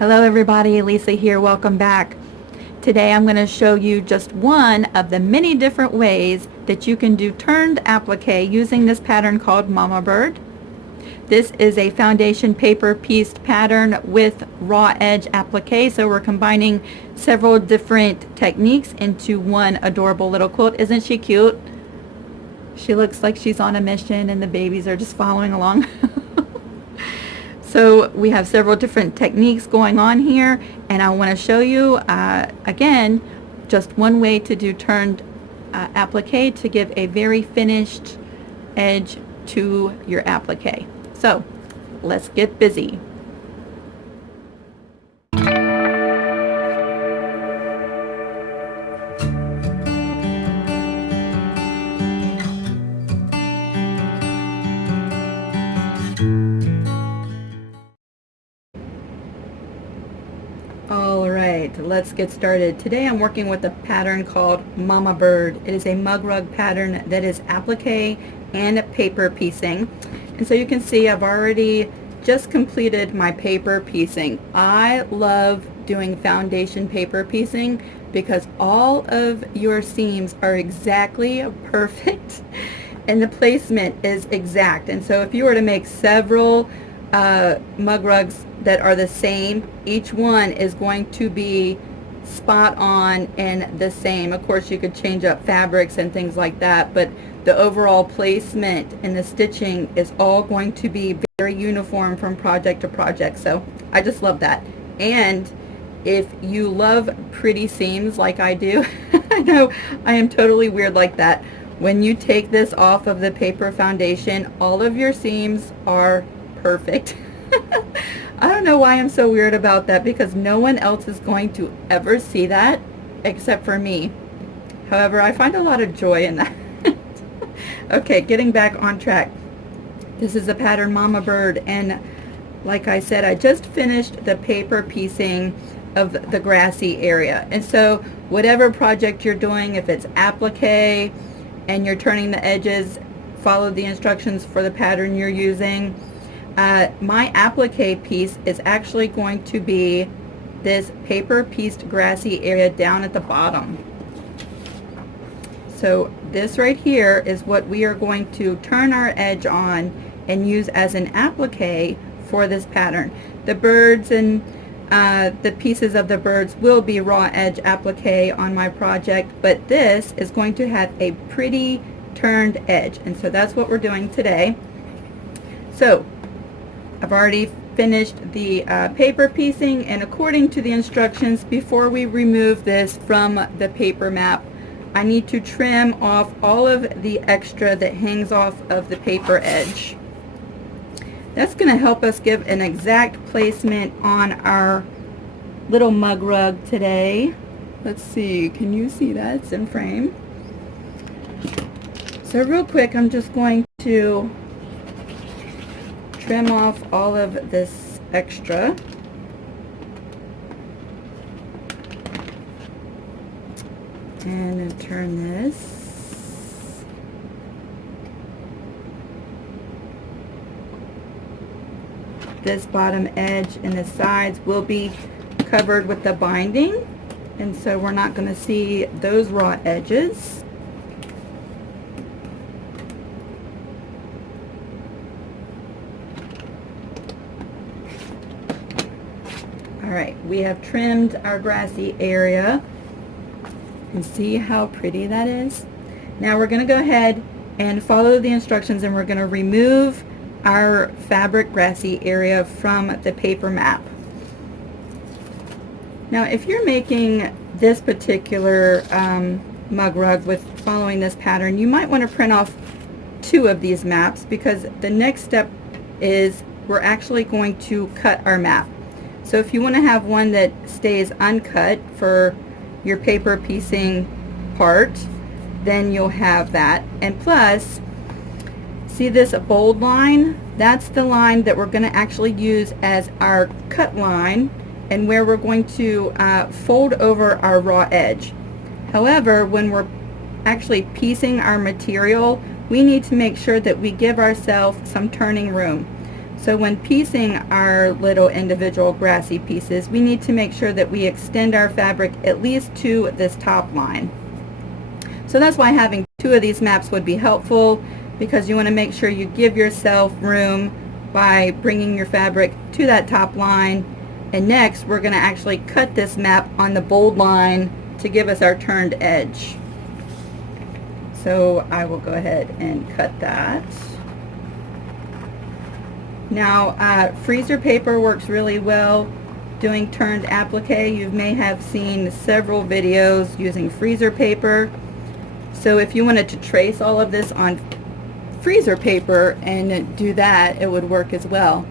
Hello everybody, Lisa here, welcome back. Today I'm going to show you just one of the many different ways that you can do turned applique using this pattern called Mama Bird. This is a foundation paper pieced pattern with raw edge applique, so we're combining several different techniques into one adorable little quilt. Isn't she cute? She looks like she's on a mission and the babies are just following along. So we have several different techniques going on here, and I want to show you again just one way to do turned applique to give a very finished edge to your applique. So let's get busy. Alright, let's get started. Today I'm working with a pattern called Mama Bird. It is a mug rug pattern that is applique and paper piecing. And so you can see I've already just completed my paper piecing. I love doing foundation paper piecing because all of your seams are exactly perfect and the placement is exact. And so if you were to make several mug rugs that are the same, each one is going to be spot on and the same. Of course you could change up fabrics and things like that, but the overall placement and the stitching is all going to be very uniform from project to project. So I just love that. And if you love pretty seams like I do, I know I am totally weird like that. When you take this off of the paper foundation, all of your seams are perfect. I don't know why I'm so weird about that, because no one else is going to ever see that except for me. However, I find a lot of joy in that. Okay, getting back on track. This is a pattern Mama Bird, and like I said, I just finished the paper piecing of the grassy area. And so whatever project you're doing, if it's applique and you're turning the edges, follow the instructions for the pattern you're using. My applique piece is actually going to be this paper pieced grassy area down at the bottom. So this right here is what we are going to turn our edge on and use as an applique for this pattern. The birds and the pieces of the birds will be raw edge applique on my project, but this is going to have a pretty turned edge, and so that's what we're doing today. So I've already finished the paper piecing, and according to the instructions, before we remove this from the paper map, I need to trim off all of the extra that hangs off of the paper edge. That's going to help us give an exact placement on our little mug rug today. Let's see, can you see that? It's in frame. So real quick, I'm just going to trim off all of this extra. And turn this. This bottom edge and the sides will be covered with the binding, and so we're not going to see those raw edges. Alright, we have trimmed our grassy area. And see how pretty that is? Now we're going to go ahead and follow the instructions, and we're going to remove our fabric grassy area from the paper map. Now if you're making this particular mug rug with following this pattern, you might want to print off 2 of these maps, because the next step is we're actually going to cut our map. So if you want to have one that stays uncut for your paper piecing part, then you'll have that. And plus, see this bold line? That's the line that we're going to actually use as our cut line, and where we're going to fold over our raw edge. However, when we're actually piecing our material, we need to make sure that we give ourselves some turning room. So when piecing our little individual grassy pieces, we need to make sure that we extend our fabric at least to this top line. So that's why having two of these maps would be helpful, because you want to make sure you give yourself room by bringing your fabric to that top line. And next we're going to actually cut this map on the bold line to give us our turned edge. So I will go ahead and cut that. Now freezer paper works really well doing turned applique. You may have seen several videos using freezer paper. So if you wanted to trace all of this on freezer paper and do that, it would work as well.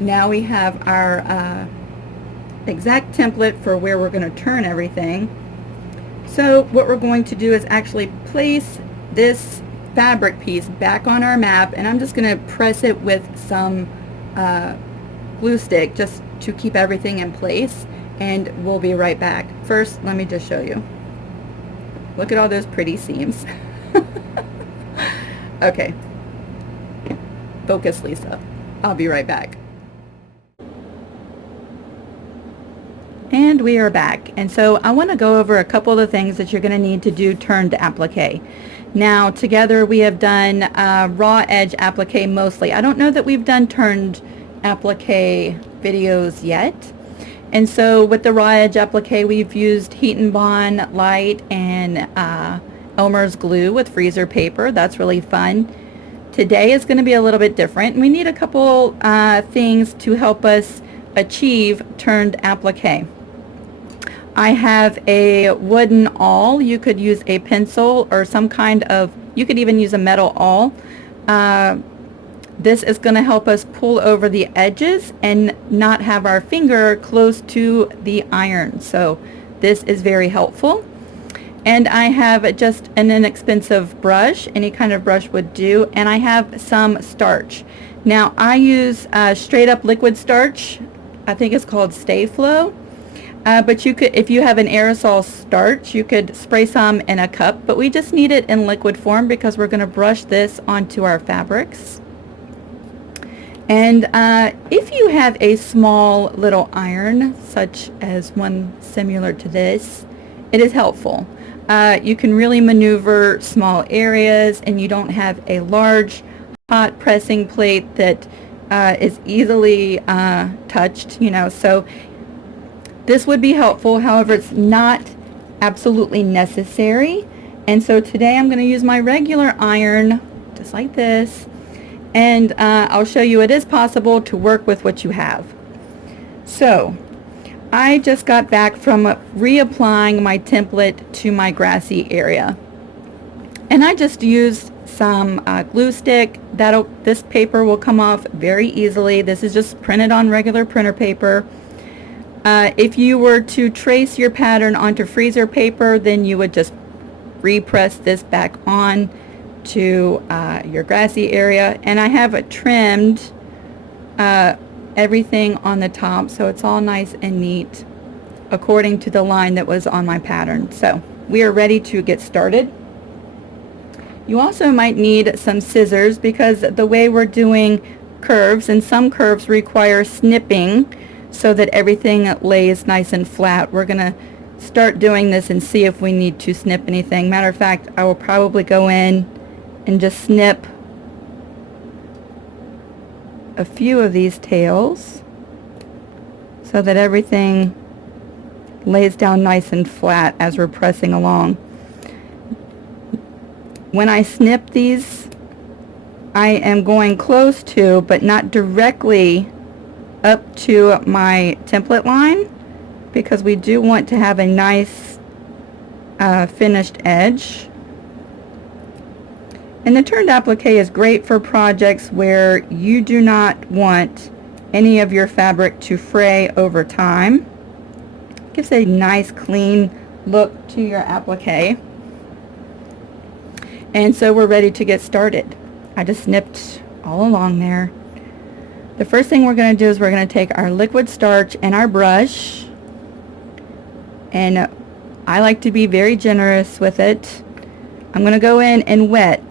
Now we have our exact template for where we're going to turn everything. So what we're going to do is actually place this fabric piece back on our map, and I'm just going to press it with some glue stick just to keep everything in place, and we'll be right back. First, let me just show you. Look at all those pretty seams. Okay, focus, Lisa. I'll be right back. And we are back. And so I want to go over a couple of the things that you're going to need to do turned applique. Now together we have done raw edge applique mostly. I don't know that we've done turned applique videos yet. And so with the raw edge applique, we've used Heat and Bond Light and Elmer's glue with freezer paper. That's really fun. Today is going to be a little bit different. We need a couple things to help us achieve turned applique. I have a wooden awl. You could use a pencil or some kind of, you could even use a metal awl. This is going to help us pull over the edges and not have our finger close to the iron. So this is very helpful. And I have just an inexpensive brush. Any kind of brush would do. And I have some starch. Now I use straight up liquid starch. I think it's called Stay Flow. But you could, if you have an aerosol starch, you could spray some in a cup, but we just need it in liquid form because we're going to brush this onto our fabrics. And if you have a small little iron, such as one similar to this, it is helpful. You can really maneuver small areas, and you don't have a large hot pressing plate that is easily touched, you know, so this would be helpful. However, it's not absolutely necessary. And so today I'm going to use my regular iron, just like this, and I'll show you it is possible to work with what you have. So I just got back from reapplying my template to my grassy area, and I just used some glue stick. This paper will come off very easily. This is just printed on regular printer paper. If you were to trace your pattern onto freezer paper, then you would just repress this back on to your grassy area. And I have trimmed everything on the top, so it's all nice and neat according to the line that was on my pattern. So we are ready to get started. You also might need some scissors because the way we're doing curves, and some curves require snipping so that everything lays nice and flat. We're going to start doing this and see if we need to snip anything. Matter of fact, I will probably go in and just snip a few of these tails so that everything lays down nice and flat as we're pressing along. When I snip these, I am going close to, but not directly up to my template line, because we do want to have a nice finished edge. And the turned applique is great for projects where you do not want any of your fabric to fray over time. It gives a nice clean look to your applique. And so we're ready to get started. I just snipped all along there. The first thing we're going to do is we're going to take our liquid starch and our brush, and I like to be very generous with it. I'm going to go in and wet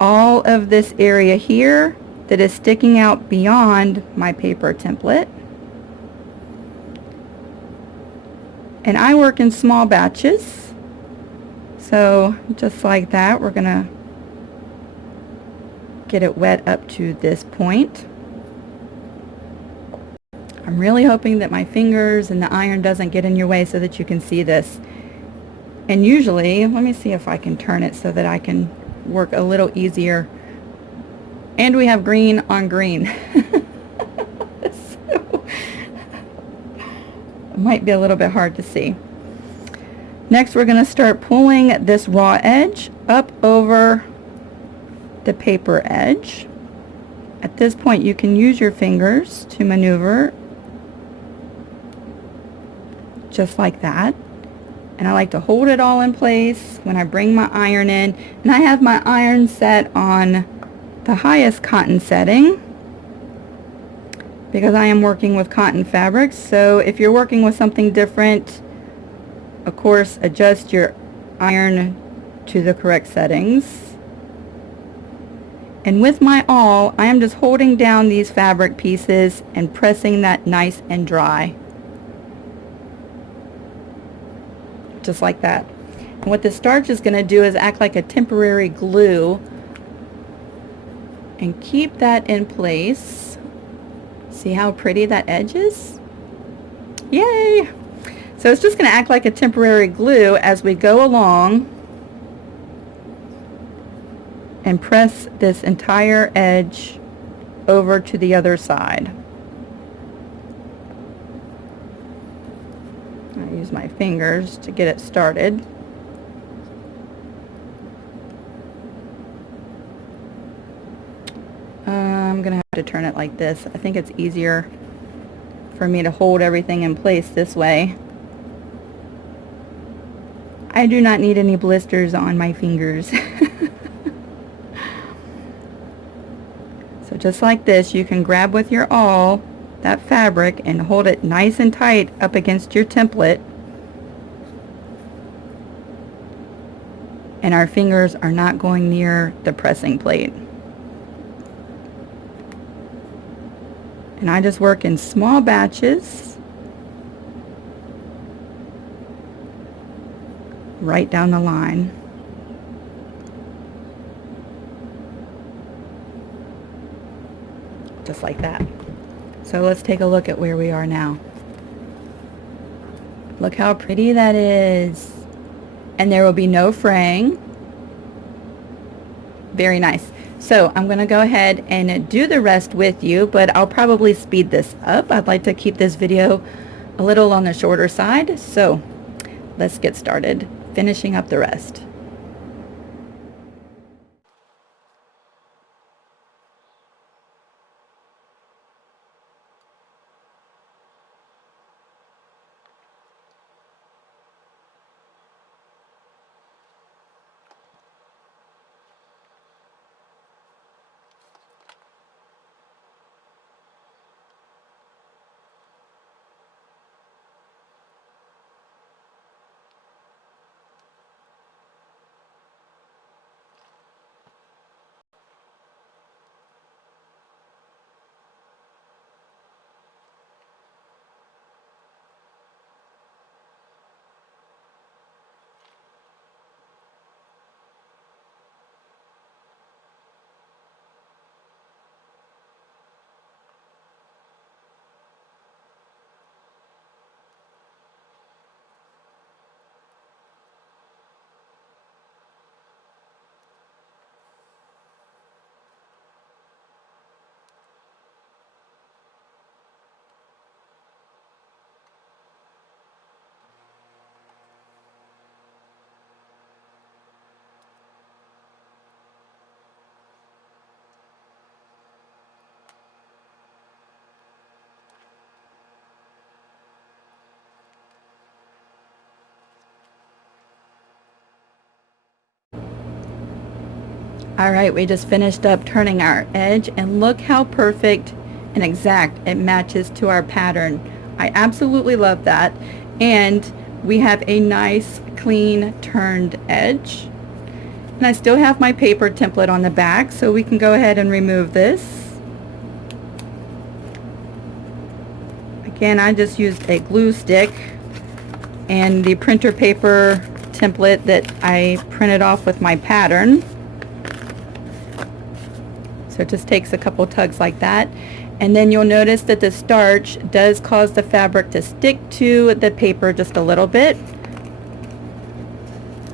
all of this area here that is sticking out beyond my paper template. And I work in small batches, so just like that, we're gonna get it wet up to this point. I'm really hoping that my fingers and the iron doesn't get in your way so that you can see this. And usually, let me see if I can turn it so that I can work a little easier. And we have green on green. So, it might be a little bit hard to see. Next, we're going to start pulling this raw edge up over the paper edge. At this point, you can use your fingers to maneuver just like that. And I like to hold it all in place when I bring my iron in. And I have my iron set on the highest cotton setting because I am working with cotton fabrics. So if you're working with something different, of course, adjust your iron to the correct settings. And with my awl, I am just holding down these fabric pieces and pressing that nice and dry. Just like that. And what the starch is going to do is act like a temporary glue and keep that in place. See how pretty that edge is? Yay! So it's just going to act like a temporary glue as we go along and press this entire edge over to the other side. I use my fingers to get it started. I'm gonna have to turn it like this. I think it's easier for me to hold everything in place this way. I do not need any blisters on my fingers. So just like this, you can grab with your awl that fabric and hold it nice and tight up against your template. And our fingers are not going near the pressing plate. And I just work in small batches right down the line. Just like that. So let's take a look at where we are now. Look how pretty that is. And there will be no fraying. Very nice. So I'm going to go ahead and do the rest with you, but I'll probably speed this up. I'd like to keep this video a little on the shorter side. So let's get started finishing up the rest. Alright, we just finished up turning our edge, and look how perfect and exact it matches to our pattern. I absolutely love that. And we have a nice clean turned edge. And I still have my paper template on the back, so we can go ahead and remove this. Again, I just used a glue stick and the printer paper template that I printed off with my pattern. So it just takes a couple tugs like that. And then you'll notice that the starch does cause the fabric to stick to the paper just a little bit.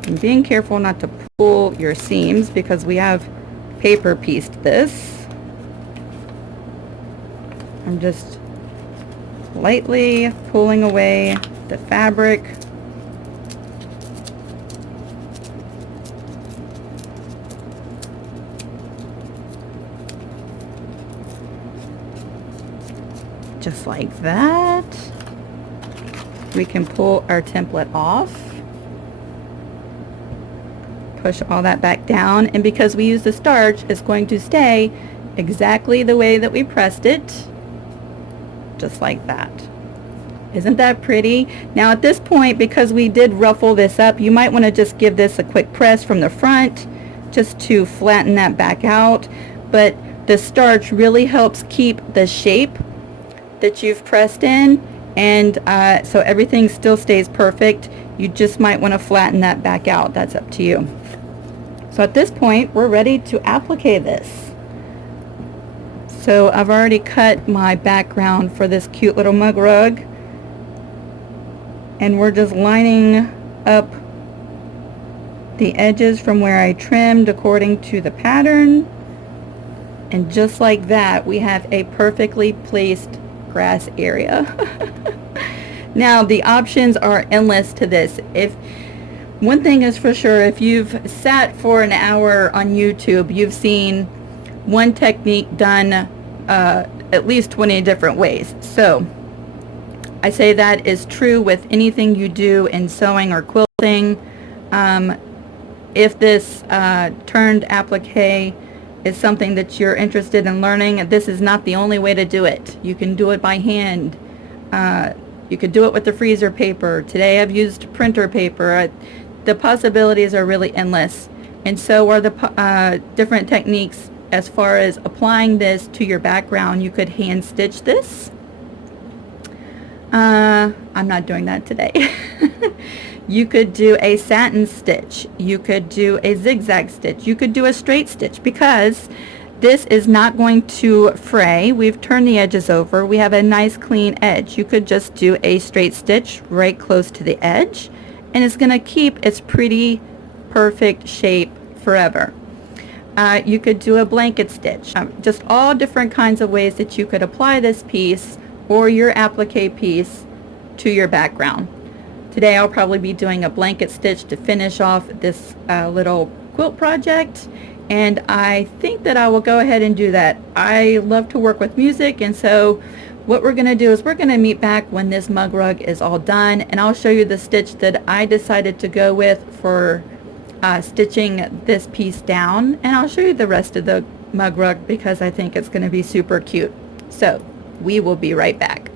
And being careful not to pull your seams because we have paper pieced this. I'm just lightly pulling away the fabric. Just like that. We can pull our template off. Push all that back down, and because we use the starch, it's going to stay exactly the way that we pressed it. Just like that. Isn't that pretty? Now at this point, because we did ruffle this up, you might want to just give this a quick press from the front just to flatten that back out. But the starch really helps keep the shape that you've pressed in, and so everything still stays perfect. You just might want to flatten that back out. That's up to you. So at this point, we're ready to applique this. So I've already cut my background for this cute little mug rug, and we're just lining up the edges from where I trimmed according to the pattern. And just like that, we have a perfectly placed grass area. Now the options are endless to this. If one thing is for sure, if you've sat for an hour on YouTube, you've seen one technique done at least 20 different ways. So I say that is true with anything you do in sewing or quilting. If this turned applique is something that you're interested in learning, this is not the only way to do it. You can do it by hand. You could do it with the freezer paper. Today I've used printer paper. The possibilities are really endless, and so are the different techniques as far as applying this to your background. You could hand stitch this. I'm not doing that today. You could do a satin stitch. You could do a zigzag stitch. You could do a straight stitch, because this is not going to fray. We've turned the edges over. We have a nice clean edge. You could just do a straight stitch right close to the edge, and it's going to keep its pretty perfect shape forever. You could do a blanket stitch. Just all different kinds of ways that you could apply this piece or your applique piece to your background. Today I'll probably be doing a blanket stitch to finish off this little quilt project, and I think that I will go ahead and do that. I love to work with music, and so what we're going to do is we're going to meet back when this mug rug is all done, and I'll show you the stitch that I decided to go with for stitching this piece down, and I'll show you the rest of the mug rug because I think it's going to be super cute. So we will be right back.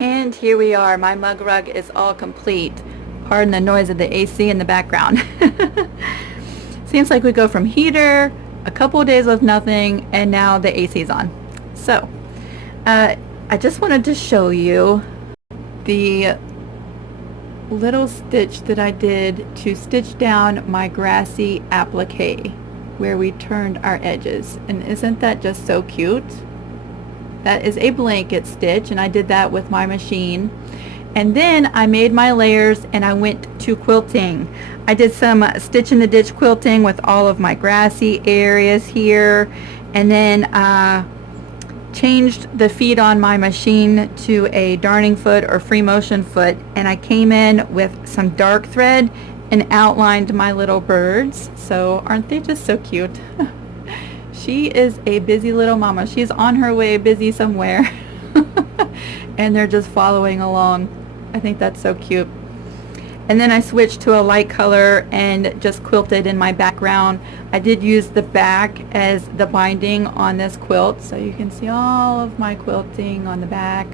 And here we are. My mug rug is all complete. Pardon the noise of the AC in the background. Seems like we go from heater, a couple of days with nothing, and now the AC is on. So I just wanted to show you the little stitch that I did to stitch down my grassy applique where we turned our edges. And isn't that just so cute? That is a blanket stitch, and I did that with my machine. And then I made my layers and I went to quilting. I did some stitch in the ditch quilting with all of my grassy areas here, and then changed the feet on my machine to a darning foot or free motion foot, and I came in with some dark thread and outlined my little birds. So aren't they just so cute? She is a busy little mama. She's on her way busy somewhere. And they're just following along. I think that's so cute. And then I switched to a light color and just quilted in my background. I did use the back as the binding on this quilt, so you can see all of my quilting on the back.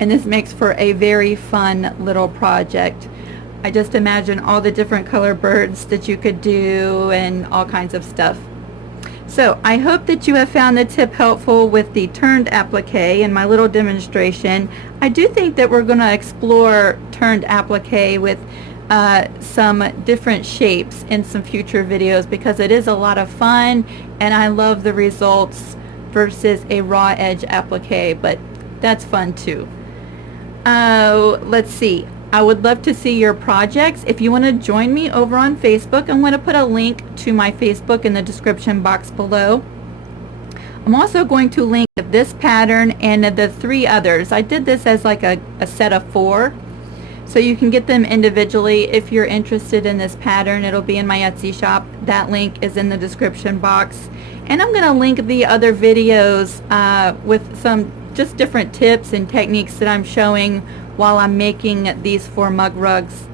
And this makes for a very fun little project. I just imagine all the different color birds that you could do and all kinds of stuff. So I hope that you have found the tip helpful with the turned applique in my little demonstration. I do think that we're going to explore turned applique with some different shapes in some future videos, because it is a lot of fun and I love the results versus a raw edge applique, but that's fun too. Let's see. I would love to see your projects. If you want to join me over on Facebook, I'm going to put a link to my Facebook in the description box below. I'm also going to link this pattern and the 3 others. I did this as like a set of 4, so you can get them individually if you're interested in this pattern. It'll be in my Etsy shop. That link is in the description box. And I'm going to link the other videos with some just different tips and techniques that I'm showing while I'm making these 4 mug rugs.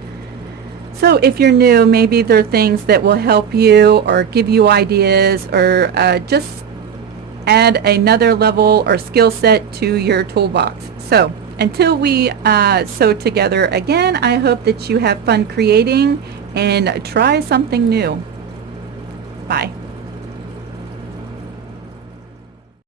So if you're new, maybe there are things that will help you or give you ideas, or just add another level or skill set to your toolbox. So until we sew together again, I hope that you have fun creating and try something new. Bye.